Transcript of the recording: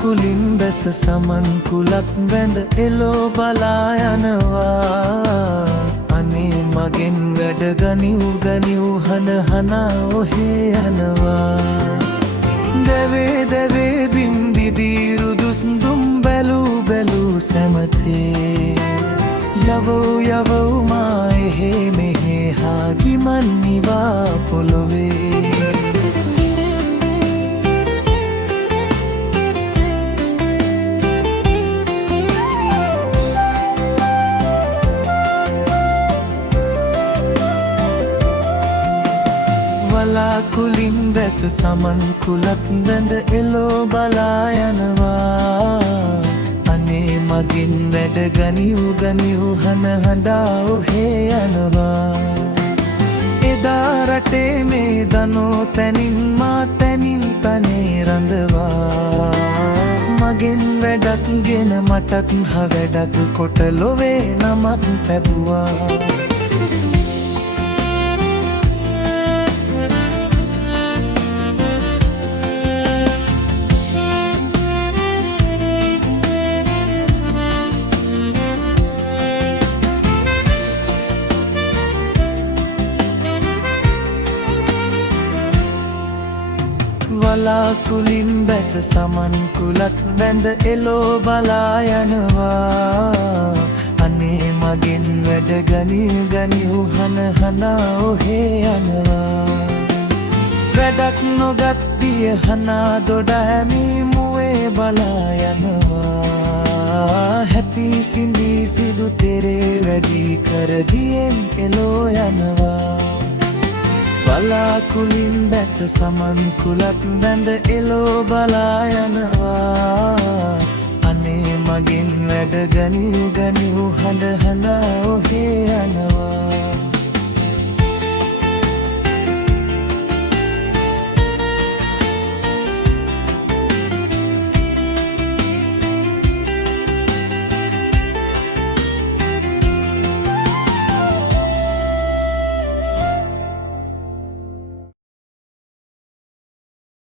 කුලින් බැස සමන් කුලක් වැඳ එලෝ බලා යනවා. අනේ මගෙන් වැඩ ගනිව් ගනිව් හන හනා ඔහේ යනවා. දැවේ දැවේ බිම්බිදී රුදුස්දුම් බැලූ බැලූ සැමතේ යවෝ යවෝ මා එහෙ මෙහෙ හා ගිමන් නිවා පොළොවේ. වලාකුලින් බැස සමන් කුලක් වැඳ එලෝ බලා යනවා. අනේ මගින් වැඩ ගනිව් ගනිව් හන හඬා ඔහේ යනවා. එදා රටේ මේ දනෝ තැනින් මා තැනින් තනේ රඳවා. මගෙන් වැඩක් ගෙන මටත් හවැඩක් කොට ලොවේ නමක් පැබුවා. වලාකුලින් බැස සමන් කුලක් වැඳ එලෝ බලා යනවා. අනේ මගෙන් වැඩ ගනිව් ගනිව් හන හනා ඔහේ යනවා. වැඩක් නොගත් දිය හනා දොඩ හැමි මුවේ බලා යනවා. හැපි සිඳී සිදු තෙරේ වැඩි කර දියෙන් එලෝ යනවා. වලාකුලින් බැස සමන් කුලක් වැඳ එලෝ බලා යනවා. අනේ මගෙන් වැඩ ගනිව් ගනිව් හඬ හඬා ඔහේ